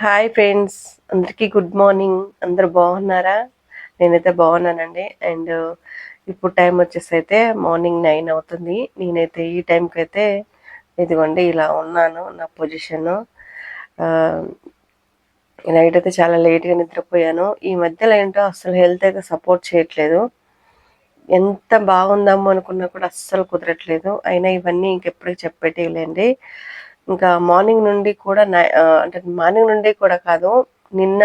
Hi friends అందరికీ good morning. అందరు బాగున్నారా? నేనైతే బాగున్నానండి. అండ్ ఇప్పుడు టైం వచ్చేసి అయితే మార్నింగ్ నైన్ అవుతుంది. నేనైతే ఈ టైంకి అయితే ఇదిగోండి ఇలా ఉన్నాను నా పొజిషన్. నైట్ అయితే చాలా లేట్గా నిద్రపోయాను. ఈ మధ్యలో ఏంటో అసలు హెల్త్ అయితే సపోర్ట్ చేయట్లేదు. ఎంత బాగుందాము అనుకున్నా కూడా అస్సలు కుదరట్లేదు. అయినా ఇవన్నీ ఇంకెప్పటికీ చెప్పేటిలేండి ఇంకా మార్నింగ్ నుండి కూడా అంటే మార్నింగ్ నుండి కూడా కాదు నిన్న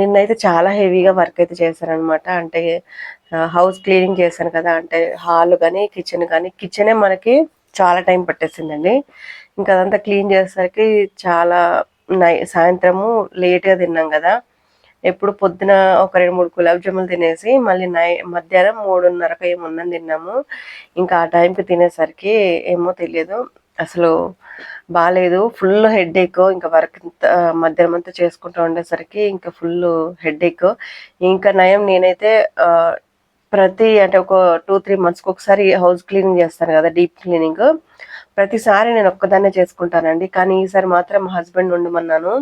నిన్నైతే చాలా హెవీగా వర్క్ అయితే చేశారనమాట అంటే హౌస్ క్లీనింగ్ చేశాను కదా అంటే హాల్ కానీ కిచెన్ కానీ కిచెనే మనకి చాలా టైం పట్టేసిందండి. ఇంకా అదంతా క్లీన్ చేసేసరికి చాలా నై సాయంత్రము లేట్గా తిన్నాం కదా. ఎప్పుడు పొద్దున ఒక రెండు మూడు గులాబ్ జాములు తినేసి మళ్ళీ నై మధ్యాహ్నం మూడున్నరకు ఏముందని తిన్నాము. ఇంకా ఆ టైంకి తినేసరికి ఏమో తెలియదు. అసలు బాగాలేదు ఫుల్ హెడ్ ఏక్ ఇంకా వర్క్ మధ్యాహ్నం అంతా చేసుకుంటూ ఉండేసరికి ఇంకా ఫుల్ హెడ్ ఏక్ ఇంకా నయం నేనైతే ప్రతి అంటే ఒక టూ త్రీ మంత్స్కి ఒకసారి హౌస్ క్లీనింగ్ చేస్తాను కదా డీప్ క్లీనింగ్. ప్రతిసారి నేను ఒక్కదాన్నే చేసుకుంటానండి. కానీ ఈసారి మాత్రం మా హస్బెండ్ ఉండమన్నాను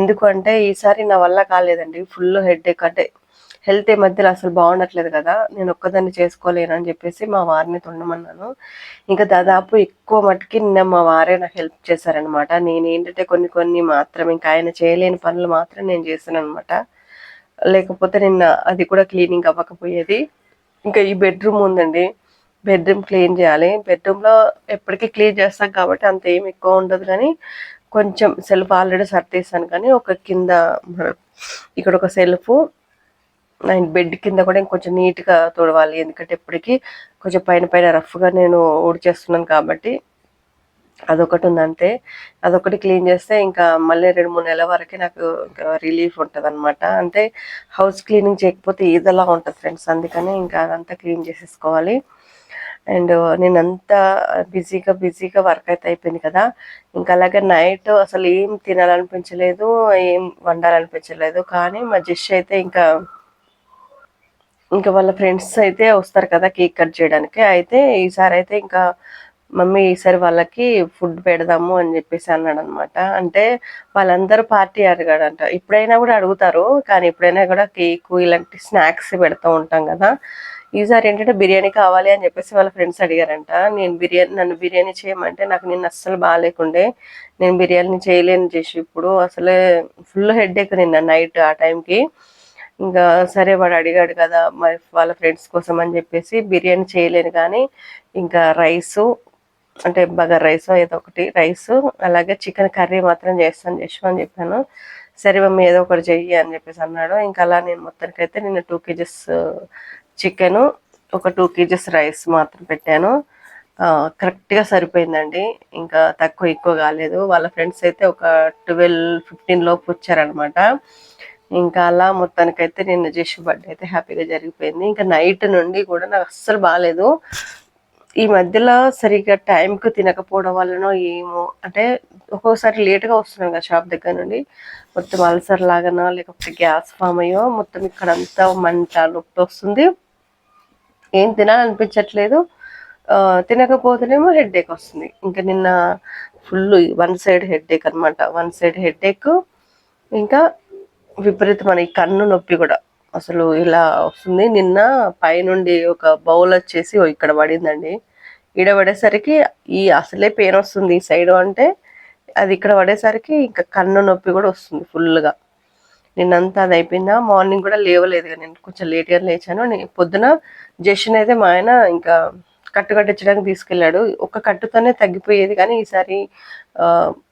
ఎందుకు అంటే ఈసారి నా వల్ల కాలేదండి. ఫుల్ హెడ్ ఏక్ అంటే హెల్త్ ఈ మధ్యలో అసలు బాగుండట్లేదు కదా నేను ఒక్కదాన్ని చేసుకోలేను అని చెప్పేసి మా వారిని తుండమన్నాను. ఇంకా దాదాపు ఎక్కువ మటుకి నిన్న మా వారే నాకు హెల్ప్ చేశారనమాట నేను ఏంటంటే కొన్ని కొన్ని మాత్రం ఇంకా ఆయన చేయలేని పనులు మాత్రం నేను చేశాను అనమాట లేకపోతే నిన్న అది కూడా క్లీనింగ్ అవ్వకపోయేది. ఇంకా ఈ బెడ్రూమ్ ఉందండి బెడ్రూమ్ క్లీన్ చేయాలి. బెడ్రూమ్లో ఎప్పటికీ క్లీన్ చేస్తాం కాబట్టి అంత ఏమి ఎక్కువ ఉండదు కానీ కొంచెం సెల్ఫ్ ఆల్రెడీ సర్దేశాను కానీ ఒక కింద ఇక్కడ ఒక సెల్ఫ్ అండ్ బెడ్ కింద కూడా ఇంకొంచెం నీట్గా తుడవాలి. ఎందుకంటే ఇప్పటికీ కొంచెం పైన పైన రఫ్గా నేను ఊడ్చేస్తున్నాను కాబట్టి అదొకటి ఉంది అంతే. అదొకటి క్లీన్ చేస్తే ఇంకా మళ్ళీ రెండు మూడు నెలల వరకే నాకు రిలీఫ్ ఉంటుంది అనమాట అంటే హౌస్ క్లీనింగ్ చేయకపోతే ఈదలా ఉంటుంది ఫ్రెండ్స్. అందుకని ఇంకా అదంతా క్లీన్ చేసేసుకోవాలి. అండ్ నేను అంత బిజీగా బిజీగా వర్క్ అయితే అయిపోయింది కదా. ఇంకా అలాగే నైట్ అసలు ఏం తినాలనిపించలేదు ఏం వండాలనిపించలేదు. కానీ మా జస్ట్ అయితే ఇంకా ఇంకా వాళ్ళ ఫ్రెండ్స్ అయితే వస్తారు కదా కేక్ కట్ చేయడానికి. అయితే ఈసారి అయితే ఇంకా మమ్మీ ఈసారి వాళ్ళకి ఫుడ్ పెడదాము అని చెప్పేసి అన్నాడు అనమాట అంటే వాళ్ళందరూ పార్టీ అడిగాడంట. ఇప్పుడైనా కూడా అడుగుతారు. కానీ ఎప్పుడైనా కూడా కేక్ ఇలాంటి స్నాక్స్ పెడతా ఉంటాం కదా. ఈసారి ఏంటంటే బిర్యానీ కావాలి అని చెప్పేసి వాళ్ళ ఫ్రెండ్స్ అడిగారంట. నేను బిర్యానీ నన్ను బిర్యానీ చేయమంటే నాకు నేను అస్సలు బాగాలేకుండే. నేను బిర్యానీ చేయలేను చేసి ఇప్పుడు అసలే ఫుల్ హెడ్ ఎక్ నిన్న నైట్ ఆ టైంకి ఇంకా సరే వాడు అడిగాడు కదా మరి వాళ్ళ ఫ్రెండ్స్ కోసం అని చెప్పేసి బిర్యానీ చేయలేను కానీ ఇంకా రైసు అంటే బగర్ రైస్ ఏదో ఒకటి రైస్ అలాగే చికెన్ కర్రీ మాత్రం చేస్తాను చేసామని చెప్పాను. సరే మమ్మీ ఏదో ఒకటి చెయ్యి అని చెప్పేసి అన్నాడు. ఇంకా అలా నేను మొత్తానికైతే నేను టూ కేజెస్ చికెను ఒక టూ కేజెస్ రైస్ మాత్రం పెట్టాను. కరెక్ట్గా సరిపోయిందండి. ఇంకా తక్కువ ఎక్కువ కాలేదు. వాళ్ళ ఫ్రెండ్స్ అయితే ఒక ట్వెల్వ్ ఫిఫ్టీన్ లోపు వచ్చారనమాట ఇంకా అలా మొత్తానికైతే నిన్న జస్ట్ బర్త్డే అయితే హ్యాపీగా జరిగిపోయింది. ఇంకా నైట్ నుండి కూడా నాకు అస్సలు బాగాలేదు ఈ మధ్యలో సరిగ్గా టైంకి తినకపోవడం వల్లనో ఏమో అంటే ఒక్కొక్కసారి లేట్గా వస్తున్నాం కదా షాప్ దగ్గర నుండి. మొత్తం అల్సర్ లాగానో లేకపోతే గ్యాస్ ఫామ్ అయ్యో మొత్తం ఇక్కడ అంతా మంట నొప్పి వస్తుంది. ఏం తినాలనిపించట్లేదు. తినకపోతేనేమో హెడ్ ఏక్ వస్తుంది. ఇంకా నిన్న full one side headache అనమాట వన్ సైడ్ హెడ్ ఏక్ ఇంకా విపరీతమైన ఈ కన్ను నొప్పి కూడా. అసలు ఇలా వస్తుంది. నిన్న పైనుండి ఒక బౌల్ వచ్చేసి ఇక్కడ పడిందండి. ఈడ పడేసరికి ఈ అసలే పెయిన్ వస్తుంది. ఈ సైడ్ అంటే అది ఇక్కడ పడేసరికి ఇంకా కన్ను నొప్పి కూడా వస్తుంది ఫుల్గా. నిన్నంతా అది అయిపోయిందా? మార్నింగ్ కూడా లేవలేదు నేను. కొంచెం లేట్గా లేచాను. నేను పొద్దున జషన్ అయితే మా ఆయన ఇంకా కట్టు కట్టించడానికి తీసుకెళ్ళాడు. ఒక కట్టుతోనే తగ్గిపోయేది కానీ ఈసారి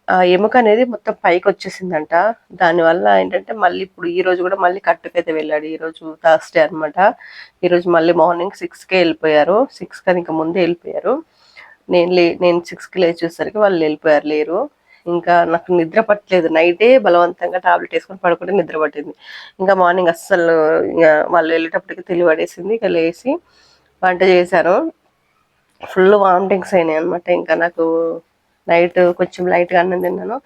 ఎముక అనేది మొత్తం పైకి వచ్చేసిందంట. దానివల్ల ఏంటంటే మళ్ళీ ఇప్పుడు ఈ రోజు కూడా మళ్ళీ కట్టుకైతే వెళ్ళాడు. ఈ రోజు థర్స్డే అనమాట ఈరోజు మళ్ళీ మార్నింగ్ సిక్స్కే వెళ్ళిపోయారు. సిక్స్ కానీ ఇంకా ముందే వెళ్ళిపోయారు. నేను లే నేను సిక్స్కి లేచేసరికి వాళ్ళు వెళ్ళిపోయారు లేరు. ఇంకా నాకు నిద్ర పట్టలేదు. నైటే బలవంతంగా టాబ్లెట్ వేసుకొని పడుకుంటే నిద్ర పట్టింది. ఇంకా మార్నింగ్ అస్సలు ఇంకా వాళ్ళు వెళ్ళేటప్పటికి తెలియబడేసింది ఇక లేచి వంట చేశాను. ఫుల్ వామిటింగ్స్ అయినాయి అనమాట ఇంకా నాకు నైట్ కొంచెం లైట్గా అన్నం తిన్నాను.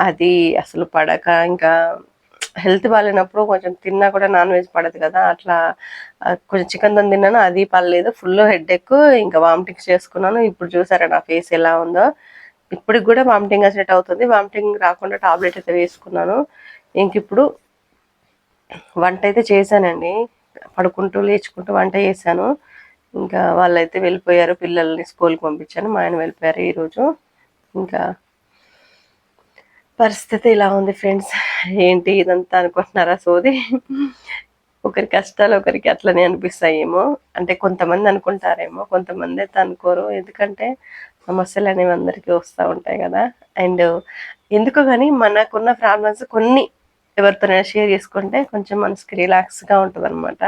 అది అసలు పడక. ఇంకా హెల్త్ బాగాలేనప్పుడు కొంచెం తిన్నా కూడా నాన్ వెజ్ పడదు కదా. అట్లా కొంచెం చికెన్ దని తిన్నాను. అది పర్లేదు. ఫుల్ హెడ్ ఎక్ ఇంకా వామిటింగ్స్ చేసుకున్నాను. ఇప్పుడు చూసారా నా ఫేస్ ఎలా ఉందో. ఇప్పటికి కూడా వామిటింగ్ సెట్ అవుతుంది. వామిటింగ్ రాకుండా టాబ్లెట్ అయితే వేసుకున్నాను. ఇంక ఇప్పుడు వంట అయితే చేశానండి. పడుకుంటూ లేచుకుంటూ వంట చేశాను. ఇంకా వాళ్ళైతే వెళ్ళిపోయారు. పిల్లల్ని స్కూల్కి పంపించాను. మా ఆయన వెళ్ళిపోయారు ఈరోజు ఇంకా పరిస్థితి ఇలా ఉంది ఫ్రెండ్స్. ఏంటి ఇదంతా అనుకుంటున్నారా సోది? ఒకరి కష్టాలు ఒకరికి అట్లనే అనిపిస్తాయేమో. అంటే కొంతమంది అనుకుంటారేమో కొంతమంది అయితే అనుకోరు. ఎందుకంటే సమస్యలు అనేవి అందరికీ వస్తూ ఉంటాయి కదా. అండ్ ఎందుకో కానీ మనకున్న ప్రాబ్లమ్స్ కొన్ని ఎవరితోనైనా షేర్ చేసుకుంటే కొంచెం మనసుకి రిలాక్స్గా ఉంటుంది అనమాట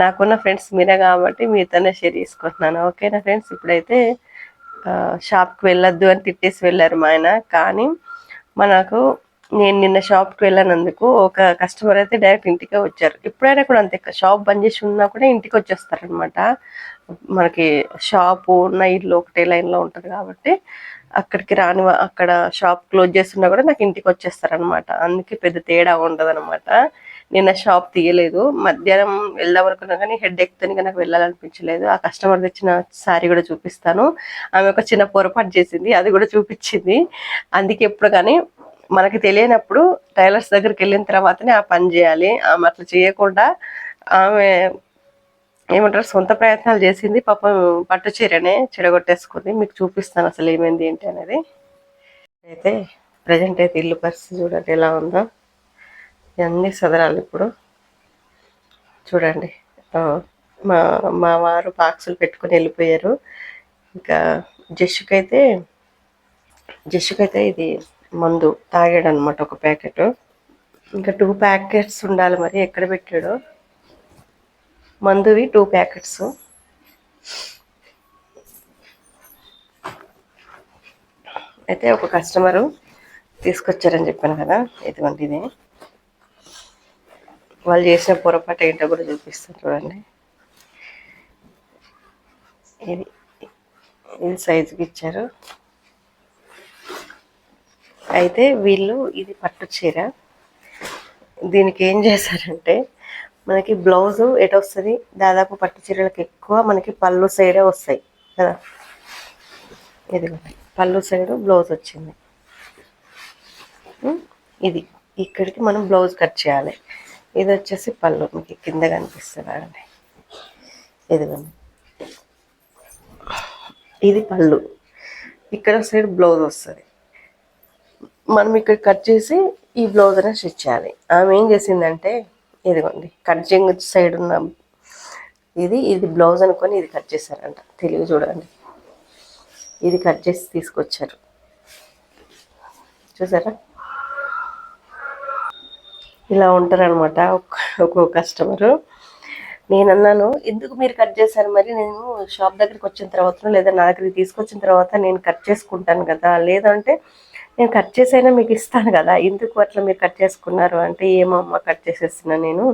నాకున్న ఫ్రెండ్స్ మీరే కాబట్టి మీతోనే షేర్ చేసుకుంటున్నాను. ఓకేనా ఫ్రెండ్స్? ఇప్పుడైతే షాప్కి వెళ్ళొద్దు అని తిట్టేసి వెళ్ళారు మా ఆయన. కానీ మనకు నేను నిన్న షాప్కి వెళ్ళినందుకు ఒక కస్టమర్ అయితే డైరెక్ట్ ఇంటికే వచ్చారు. ఎప్పుడైనా కూడా అంతే షాప్ బంద్ చేసి ఉన్నా కూడా ఇంటికి వచ్చేస్తారనమాట మనకి షాపు ఉన్న ఇల్లు ఒకటే లైన్లో ఉంటుంది కాబట్టి అక్కడికి రాని అక్కడ షాప్ క్లోజ్ చేస్తున్నా కూడా నాకు ఇంటికి వచ్చేస్తారనమాట అందుకే పెద్ద తేడా ఉండదు అనమాట నిన్న షాప్ తీయలేదు. మధ్యాహ్నం వెళ్దాం అనుకున్నా కానీ హెడ్ ఎక్తో నాకు వెళ్ళాలనిపించలేదు. ఆ కస్టమర్ తెచ్చిన శారీ కూడా చూపిస్తాను. ఆమె ఒక చిన్న పొరపాటు చేసింది అది కూడా చూపించింది. అందుకే ఎప్పుడు కానీ మనకి తెలియనప్పుడు టైలర్స్ దగ్గరికి వెళ్ళిన తర్వాతనే ఆ పని చేయాలి. ఆమె అట్లా చేయకుండా ఆమె ఏమంటారు సొంత ప్రయత్నాలు చేసింది. పాపం పట్టు చీరనే చెడగొట్టేసుకుంది. మీకు చూపిస్తాను అసలు ఏమైంది ఏంటి అనేది. అయితే ప్రజెంట్ అయితే ఇల్లు పరిస్థితి చూడండి ఎలా ఉందో. ఇవన్నీ సదరాలు ఇప్పుడు. చూడండి. మా మా వారు బాక్సులు పెట్టుకుని వెళ్ళిపోయారు. ఇంకా జస్సుకైతే జస్సుకైతే ఇది మందు తాగాడు అనమాట ఒక ప్యాకెట్. ఇంకా టూ ప్యాకెట్స్ ఉండాలి మరి ఎక్కడ పెట్టాడో. మందువి టూ ప్యాకెట్స్. అయితే ఒక కస్టమరు తీసుకొచ్చారని చెప్పాను కదా ఇదిగోండి ఇది వాళ్ళు చేసిన పొరపాటు ఏంటో కూడా చూపిస్తాను చూడండి. ఇది ఇది సైజుకి ఇచ్చారు. అయితే వీళ్ళు ఇది పట్టు చీర. దీనికి ఏం చేశారంటే మనకి బ్లౌజ్ ఎటు వస్తుంది? దాదాపు పట్టు చీరలకు ఎక్కువ మనకి పళ్ళు సైడే వస్తాయి కదా. ఇది పళ్ళు సైడు బ్లౌజ్ వచ్చింది. ఇది. ఇక్కడికి మనం బ్లౌజ్ కట్ చేయాలి. ఇది వచ్చేసి పళ్ళు. మీకు కింద కనిపిస్తుంది ఇదిగోండి. ఇది పళ్ళు. ఇక్కడ సైడ్ బ్లౌజ్ వస్తుంది. మనం ఇక్కడ కట్ చేసి ఈ బ్లౌజ్ అనేది స్టిచ్ చేయాలి. ఆమె ఏం చేసిందంటే ఇదిగోండి కట్జింగ్ సైడ్ ఉన్న ఇది ఇది బ్లౌజ్ అనుకొని ఇది కట్ చేశారంట. తెలివి చూడండి. ఇది కట్ చేసి తీసుకొచ్చారు. చూసారా? ఇలా ఉంటారనమాట ఒక్కో కస్టమరు. నేను అన్నాను ఎందుకు మీరు కట్ చేశారు? మరి నేను షాప్ దగ్గరికి వచ్చిన తర్వాత లేదా నా దగ్గరికి తీసుకొచ్చిన తర్వాత నేను కట్ చేసుకుంటాను కదా. లేదంటే నేను కట్ చేసైనా మీకు ఇస్తాను కదా. ఎందుకు అట్లా మీరు కట్ చేసుకున్నారు? అంటే ఏమో అమ్మ కట్ చేసేస్తున్నా నేను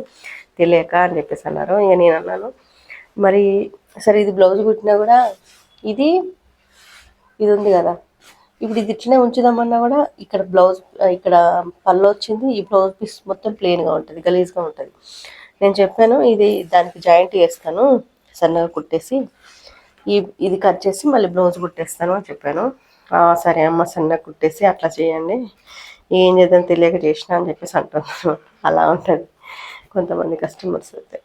తెలియక అని చెప్పేసి అన్నారు. ఇక నేను అన్నాను మరి సరే ఇది బ్లౌజ్ కుట్టినా కూడా ఇది ఇది ఉంది కదా. ఇప్పుడు ఇది ఇట్లనే ఉంచుదామన్నా కూడా ఇక్కడ బ్లౌజ్ ఇక్కడ పళ్ళు వచ్చింది ఈ బ్లౌజ్ పీస్ మొత్తం ప్లెయిన్గా ఉంటుంది గలీజ్గా ఉంటుంది. నేను చెప్పాను ఇది దానికి జాయింట్ వేస్తాను సన్నగా కుట్టేసి ఈ ఇది కట్ చేసి మళ్ళీ బ్లౌజ్ కుట్టేస్తాను అని చెప్పాను. సరే అమ్మ సన్నగా కుట్టేసి అట్లా చేయండి. ఏం చేద్దాం తెలియక చేసిన అని చెప్పేసి అంటున్నాను. అలా ఉంటుంది. కొంతమంది కస్టమర్స్ అయితే.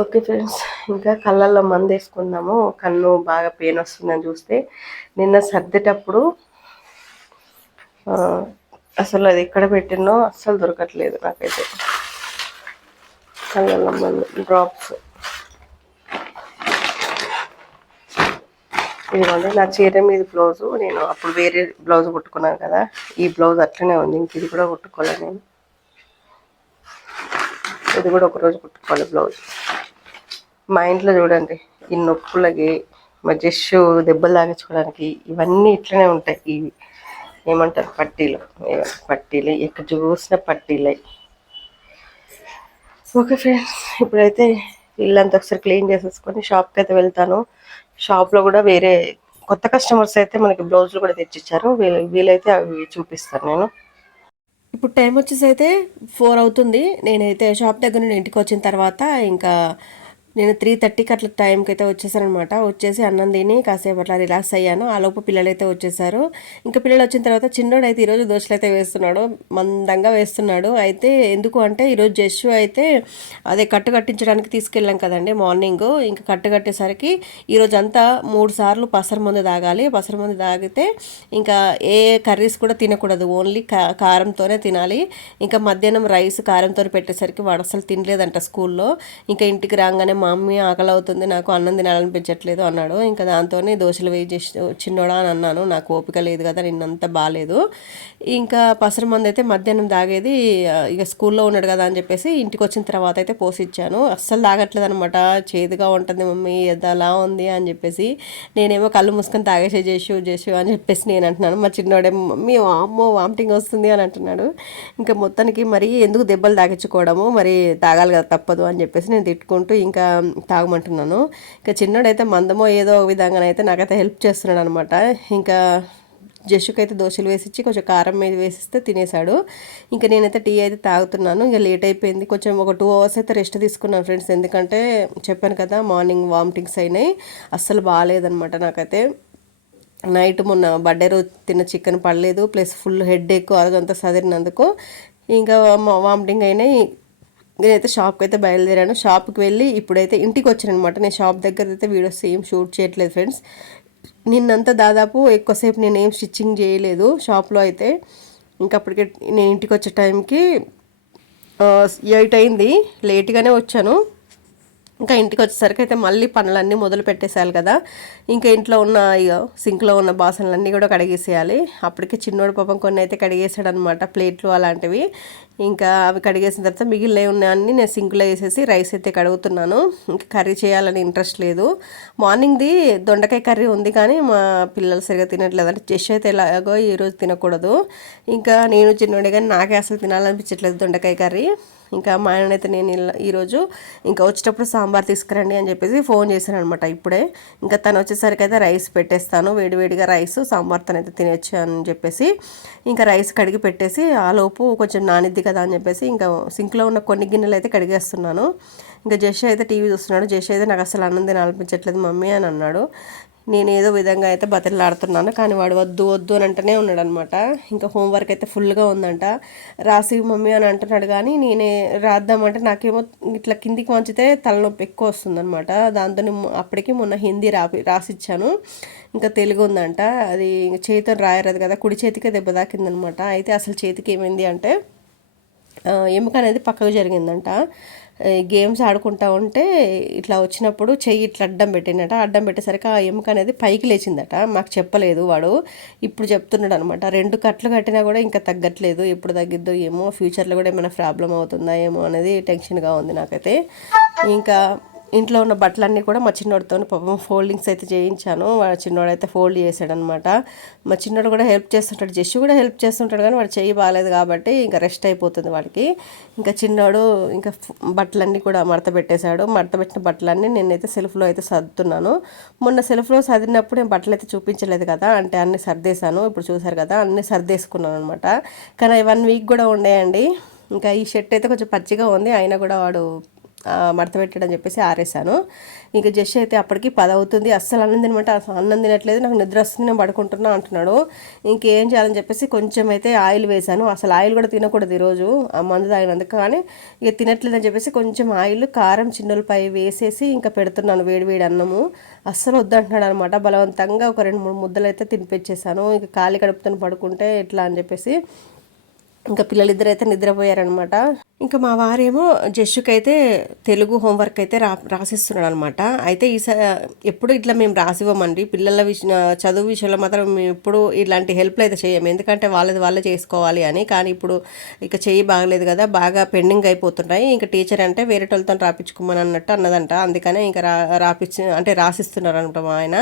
ఓకే ఫ్రెండ్స్ ఇంకా కళ్ళల్లో మందు వేసుకుందాము కన్ను బాగా పెయిన్ వస్తుందని చూస్తే నిన్న సర్దేటప్పుడు అసలు అది ఎక్కడ పెట్టినో అస్సలు దొరకట్లేదు నాకైతే. కళ్ళల్లో మందు డ్రాప్స్ ఇదిగోండి నా చీర మీద బ్లౌజు నేను అప్పుడు వేరే బ్లౌజ్ కుట్టుకున్నాను కదా ఈ బ్లౌజ్ అట్లనే ఉంది. ఇంక ఇది కూడా కుట్టుకోలే నేను. ఇది కూడా ఒకరోజు కుట్టుకోవాలి బ్లౌజ్ మా ఇంట్లో చూడండి ఈ నొప్పులకి మా జస్సు దెబ్బలు తాగించుకోవడానికి ఇవన్నీ ఇట్లనే ఉంటాయి. ఇవి ఏమంటారు? పట్టీలు. పట్టీలు ఎక్కడ చూసిన పట్టీలే. ఓకే ఫ్రెండ్స్ ఇప్పుడైతే ఇల్లంతా ఒకసారి క్లీన్ చేసేసుకొని షాప్కి అయితే వెళ్తాను. షాప్లో కూడా వేరే కొత్త కస్టమర్స్ అయితే మనకి బ్లౌజులు కూడా తెచ్చిచ్చారు. వీళ్ళు వీలైతే అవి చూపిస్తాను నేను. ఇప్పుడు టైం వచ్చేసి అయితే ఫోర్ అవుతుంది. నేనైతే షాప్ దగ్గర నుండి ఇంటికి వచ్చిన తర్వాత ఇంకా నేను త్రీ థర్టీకి అట్లా టైంకి అయితే వచ్చేసాను అనమాట వచ్చేసి అన్నం తిని కాసేపు అట్లా రిలాక్స్ అయ్యాను. ఆ లోపు పిల్లలు అయితే వచ్చేసారు. ఇంకా పిల్లలు వచ్చిన తర్వాత చిన్నోడు అయితే ఈరోజు దోశలు అయితే వేస్తున్నాడు. మందంగా వేస్తున్నాడు. అయితే ఎందుకు అంటే ఈరోజు జస్సు అయితే అదే కట్టు కట్టించడానికి తీసుకెళ్ళాం కదండి మార్నింగ్. ఇంకా కట్టు కట్టేసరికి ఈరోజు అంతా మూడు సార్లు పసరు మందు తాగాలి. పసరు మందు తాగితే ఇంకా ఏ కర్రీస్ కూడా తినకూడదు. ఓన్లీ కా కారంతోనే తినాలి. ఇంకా మధ్యాహ్నం రైస్ కారంతో పెట్టేసరికి వాడు అసలు తినలేదంట స్కూల్లో. ఇంకా ఇంటికి రాగానే మమ్మీ ఆకలి అవుతుంది నాకు అన్నం తినాలనిపించట్లేదు అన్నాడు. ఇంకా దాంతోనే దోశలు వేయి చేసి చిన్నోడా అని అన్నాను. నాకు ఓపిక లేదు కదా నిన్నంతా బాగాలేదు ఇంకా పసరు మంది అయితే మధ్యాహ్నం తాగేది ఇక స్కూల్లో ఉన్నాడు కదా అని చెప్పేసి ఇంటికి వచ్చిన తర్వాత అయితే పోసిచ్చాను. అస్సలు తాగట్లేదు అనమాట చేదుగా ఉంటుంది మమ్మీ ఎదలా ఉంది అని చెప్పేసి నేనేమో కళ్ళు మూసుకొని తాగేసే చేసు చేసు అని చెప్పేసి నేను అంటున్నాను. మా చిన్నోడే మమ్మీ అమ్మో వామిటింగ్ వస్తుంది అని అంటున్నాడు. ఇంకా మొత్తానికి మరి ఎందుకు దెబ్బలు తాగించుకోవడము మరి తాగాలి కదా తప్పదు అని చెప్పేసి నేను తిట్టుకుంటూ ఇంకా తాగమంటున్నాను. ఇంకా చిన్నోడైతే మందమో ఏదో ఒక విధంగా అయితే నాకైతే హెల్ప్ చేస్తున్నాడు అనమాట ఇంకా జస్సుకైతే దోశలు వేసిచ్చి కొంచెం కారం మీద వేసిస్తే తినేశాడు. ఇంకా నేనైతే టీ అయితే తాగుతున్నాను. ఇంకా లేట్ అయిపోయింది. కొంచెం ఒక టూ అవర్స్ అయితే రెస్ట్ తీసుకున్నాను ఫ్రెండ్స్. ఎందుకంటే చెప్పాను కదా మార్నింగ్ వామిటింగ్స్ అయినాయి. అస్సలు బాగాలేదనమాట నాకైతే. నైట్ మొన్న బర్త్డే రోజు తిన్న చికెన్ పడలేదు. ప్లస్ ఫుల్ హెడ్ ఎక్కువ అదంతా సదిరినందుకు. ఇంకా వామిటింగ్ అయినాయి. నేనైతే షాప్కి అయితే బయలుదేరాను. షాప్కి వెళ్ళి ఇప్పుడైతే ఇంటికి వచ్చాను అనమాట నేను షాప్ దగ్గర అయితే వీడియోస్ ఏం షూట్ చేయట్లేదు ఫ్రెండ్స్. నిన్నంతా దాదాపు ఎక్కువసేపు నేను ఏం స్టిచ్చింగ్ చేయలేదు షాప్లో అయితే. ఇంకా అప్పటికే నేను ఇంటికి వచ్చే టైంకి ఎయిట్ అయింది. లేట్గానే వచ్చాను. ఇంకా ఇంటికి వచ్చేసరికి అయితే మళ్ళీ పనులన్నీ మొదలు పెట్టేసేయాలి కదా. ఇంకా ఇంట్లో ఉన్న సింక్లో ఉన్న బాసనలన్నీ కూడా కడిగేసేయాలి. అప్పటికే చిన్నోడు పాపం కొన్ని అయితే కడిగేసాడు అనమాట ప్లేట్లు అలాంటివి. ఇంకా అవి కడిగేసిన తర్వాత మిగిలినవి ఉన్నాయన్నీ నేను సింక్లో వేసేసి రైస్ అయితే కడుగుతున్నాను. ఇంకా కర్రీ చేయాలని ఇంట్రెస్ట్ లేదు. మార్నింగ్ది దొండకాయ కర్రీ ఉంది కానీ మా పిల్లలు సరిగా తినట్లేదు అంటే చెస్ అయితే ఎలాగో ఈరోజు తినకూడదు. ఇంకా నేను చిన్నోడే కానీ నాకే అసలు తినాలనిపించట్లేదు దొండకాయ కర్రీ. ఇంకా మా ఆయన అయితే నేను ఇలా- ఈరోజు ఇంకా వచ్చేటప్పుడు సాంబార్ తీసుకురండి అని చెప్పేసి ఫోన్ చేశాను అనమాట ఇప్పుడే. ఇంకా తను వచ్చేసరికి అయితే రైస్ పెట్టేస్తాను వేడివేడిగా రైస్ సాంబార్ తనైతే తినొచ్చు అని చెప్పేసి. ఇంకా రైస్ కడిగి పెట్టేసి ఆ లోపు కొంచెం నానిద్ది కదా అని చెప్పేసి ఇంకా సింక్లో ఉన్న కొన్ని గిన్నెలు అయితే కడిగేస్తున్నాను. ఇంకా జష్ అయితే టీవీ చూస్తున్నాడు. జెష్ అయితే నాకు అసలు అన్నం తినాలనిపించట్లేదు మమ్మీ అని అన్నాడు. నేను ఏదో విధంగా అయితే బతిలాడుతున్నాను కానీ వాడు వద్దు వద్దు అని అంటనే ఉన్నాడు అనమాట ఇంకా హోంవర్క్ అయితే ఫుల్గా ఉందంట. రాసి మమ్మీ అని అంటున్నాడు కానీ నేనే రాద్దామంటే నాకేమో ఇట్లా కిందికి వంచితే తలనొప్పి ఎక్కువ వస్తుందనమాట. దాంతో అప్పటికి మొన్న హిందీ రాపి రాసిచ్చాను. ఇంకా తెలుగు ఉందంట. అది చేతితో రాయరదు కదా కుడి చేతికే దెబ్బ తాకిందనమాట. అయితే అసలు చేతికి ఏమైంది అంటే ఎముక అనేది పక్కకు జరిగిందంట. గేమ్స్ ఆడుకుంటా ఉంటే ఇట్లా వచ్చినప్పుడు చెయ్యి ఇట్లా అడ్డం పెట్టిండట అడ్డం పెట్టేసరికి ఆ ఎముక అనేది పైకి లేచిందట. మాకు చెప్పలేదు వాడు. ఇప్పుడు చెప్తున్నాడు అనమాట రెండు కట్లు కట్టినా కూడా ఇంకా తగ్గట్లేదు. ఎప్పుడు తగ్గిద్దో ఏమో. ఫ్యూచర్లో కూడా ఏమైనా ప్రాబ్లం అవుతుందా ఏమో అనేది టెన్షన్గా ఉంది నాకైతే. ఇంకా ఇంట్లో ఉన్న బట్టలన్నీ కూడా మా చిన్నోడితో పాపం ఫోల్డింగ్స్ అయితే చేయించాను. వాడు చిన్నోడు అయితే ఫోల్డ్ చేసాడనమాట మా చిన్నోడు కూడా హెల్ప్ చేస్తుంటాడు. జస్ట్ కూడా హెల్ప్ చేస్తుంటాడు కానీ వాడు చెయ్యి బాగాలేదు కాబట్టి ఇంకా రెస్ట్ అయిపోతుంది వాడికి. ఇంకా చిన్నోడు ఇంకా బట్టలన్నీ కూడా మడత పెట్టేశాడు. మడత పెట్టిన బట్టలన్నీ నేనైతే సెల్ఫ్లో అయితే సర్దుతున్నాను. మొన్న సెల్ఫ్లో సర్దినప్పుడు నేను బట్టలు అయితే చూపించలేదు కదా అంటే అన్ని సర్దేశాను. ఇప్పుడు చూసారు కదా అన్నీ సర్దేసుకున్నాను అనమాట కానీ వన్ వీక్ కూడా ఉండేయండి. ఇంకా ఈ షర్ట్ అయితే కొంచెం పచ్చిగా ఉంది. అయినా కూడా వాడు మడత పెట్టాడని చెప్పేసి ఆరేసాను ఇంకా జస్ట్ అయితే అప్పటికి పది అవుతుంది అస్సలు అన్నం తినమంటే అసలు అన్నం తినట్లేదు నాకు నిద్ర వస్తుంది నేను పడుకుంటున్నా అంటున్నాడు. ఇంకేం చేయాలని చెప్పేసి కొంచెం అయితే ఆయిల్ వేశాను. అసలు ఆయిల్ కూడా తినకూడదు ఈరోజు ఆ మందు తాగినందుకు. కానీ ఇక తినట్లేదని చెప్పేసి కొంచెం ఆయిల్ కారం చిన్నులపై వేసేసి ఇంకా పెడుతున్నాను వేడి వేడి అన్నము. అస్సలు వద్దంటున్నాడు అనమాట బలవంతంగా ఒక రెండు మూడు ముద్దలు అయితే తినిపించేశాను. ఇంకా ఖాళీ కడుపుతో పడుకుంటే ఎట్లా అని చెప్పేసి ఇంకా పిల్లలిద్దరు అయితే నిద్రపోయారనమాట ఇంకా మా వారేమో జస్టుకి అయితే తెలుగు హోంవర్క్ అయితే రా రాసిస్తున్నాడు అనమాట అయితే ఈ ఎప్పుడు ఇట్లా మేము రాసివ్వమండి. పిల్లల విష చదువు విషయంలో మాత్రం మేము ఎప్పుడు ఇలాంటి హెల్ప్లు అయితే చేయము ఎందుకంటే వాళ్ళది వాళ్ళే చేసుకోవాలి అని. కానీ ఇప్పుడు ఇక చెయ్యి బాగలేదు కదా బాగా పెండింగ్ అయిపోతున్నాయి. ఇంకా టీచర్ అంటే వేరే వాళ్ళతో రాపించుకోమని అన్నట్టు అన్నదంట. అందుకనే ఇంకా రా రాపించి అంటే రాసిస్తున్నారు అనమాట మా ఆయన.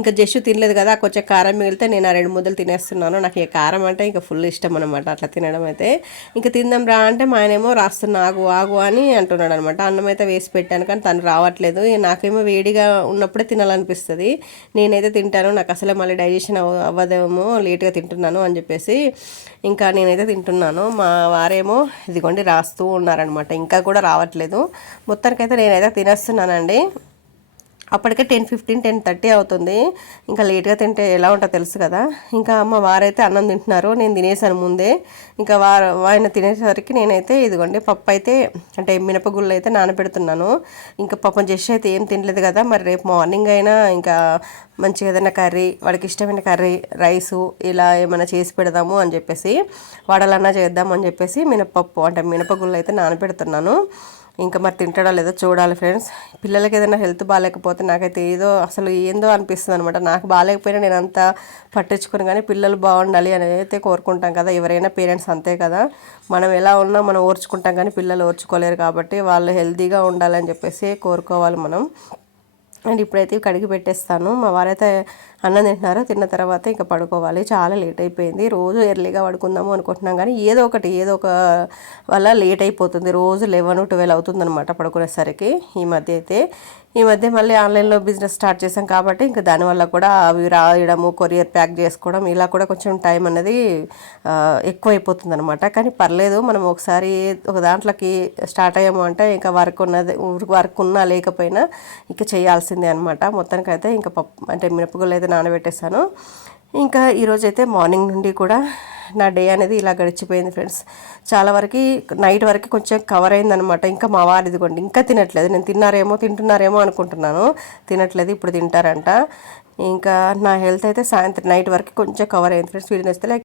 ఇంకా జస్సు తినలేదు కదా కొంచెం కారం మిగిలితే నేను ఆ రెండు ముద్దలు తినేస్తున్నాను. నాకు ఈ కారం అంటే ఇంకా ఫుల్ ఇష్టం అనమాట అట్లా తినడం అన్నం అయితే ఇంకా తిందాం రా అంటే మా ఆయనేమో రాస్తున్నా ఆగు ఆగు అని అంటున్నాడు అనమాట అన్నం అయితే వేసి పెట్టాను కానీ తను రావట్లేదు. నాకేమో వేడిగా ఉన్నప్పుడే తినాలనిపిస్తుంది. నేనైతే తింటాను నాకు అసలే మళ్ళీ డైజెషన్ అవ్వ అవ్వదేమో లేట్గా తింటున్నాను అని చెప్పేసి ఇంకా నేనైతే తింటున్నాను. మా వారేమో ఇదిగోండి రాస్తూ ఉన్నారనమాట. ఇంకా కూడా రావట్లేదు. మొత్తానికైతే నేనైతే తినేస్తున్నానండి. అప్పటికే టెన్ ఫిఫ్టీన్ టెన్ థర్టీ అవుతుంది. ఇంకా లేట్గా తింటే ఎలా ఉంటుందో తెలుసు కదా. ఇంకా మా వారైతే అన్నం తింటున్నారు. నేను తినేసాను ముందే. ఇంకా వారు ఆయన తినేసరికి నేనైతే ఇదిగోండి పప్పు అయితే అంటే మినపగుళ్ళు అయితే నానబెడుతున్నాను. ఇంకా పాపం జస్ట్ అయితే ఏం తినలేదు కదా. మరి రేపు మార్నింగ్ అయినా ఇంకా మంచిగా ఏదైనా కర్రీ వాడికి ఇష్టమైన కర్రీ రైసు ఇలా ఏమైనా చేసి పెడదాము అని చెప్పేసి వడలన్నా చేద్దాం అని చెప్పేసి మినపప్పు అంటే మినపగుళ్ళు అయితే నానబెడుతున్నాను. ఇంకా మరి తింటాడా లేదో చూడాలి ఫ్రెండ్స్. పిల్లలకి ఏదైనా హెల్త్ బాగాలేకపోతే నాకైతే ఏదో అసలు ఏందో అనిపిస్తుంది అనమాట నాకు బాగాలేకపోయినా నేను అంత పట్టించుకుని కానీ పిల్లలు బాగుండాలి అని అయితే కోరుకుంటాం కదా. ఎవరైనా పేరెంట్స్ అంతే కదా. మనం ఎలా ఉన్నా మనం ఓర్చుకుంటాం కానీ పిల్లలు ఓర్చుకోలేరు కాబట్టి వాళ్ళు హెల్తీగా ఉండాలని చెప్పేసి కోరుకోవాలి మనం. అండ్ ఇప్పుడైతే కడిగి పెట్టేస్తాను. మా వారైతే అన్నం తింటున్నారు? తిన్న తర్వాత ఇంకా పడుకోవాలి. చాలా లేట్ అయిపోయింది. రోజు ఎర్లీగా పడుకుందాము అనుకుంటున్నాం కానీ ఏదో ఒకటి ఏదో ఒక వల్ల లేట్ అయిపోతుంది. రోజు లెవెన్ ట్వెల్వ్ అవుతుందనమాట పడుకునేసరికి ఈ మధ్య అయితే. ఈ మధ్య మళ్ళీ ఆన్లైన్లో బిజినెస్ స్టార్ట్ చేసాం కాబట్టి ఇంకా దానివల్ల కూడా అవి రాయడము కొరియర్ ప్యాక్ చేసుకోవడం ఇలా కూడా కొంచెం టైం అనేది ఎక్కువైపోతుంది ఎక్కువ అయిపోతుంది అనమాట కానీ పర్లేదు మనం ఒకసారి ఒక దాంట్లోకి స్టార్ట్ అయ్యాము అంటే ఇంకా వర్క్ ఉన్నది వర్క్ ఉన్నా లేకపోయినా ఇంకా చేయాల్సిందే అనమాట మొత్తానికైతే ఇంకా పప్పు అంటే మినపగుళ్ళు అయితే నానబెట్టేశాను. ఇంకా ఈరోజు అయితే మార్నింగ్ నుండి కూడా నా డే అనేది ఇలా గడిచిపోయింది ఫ్రెండ్స్. చాలా వరకు నైట్ వరకు కొంచెం కవర్ అయిందనమాట ఇంకా మా వారు ఇదిగోండి ఇంకా తినట్లేదు. నేను తిన్నారేమో తింటున్నారేమో అనుకుంటున్నాను. తినట్లేదు ఇప్పుడు తింటారంట. ఇంకా నా హెల్త్ అయితే సాయంత్రం నైట్ వరకు కొంచెం కవర్ అయింది ఫ్రెండ్స్. వీడియో నచ్చితే లైక్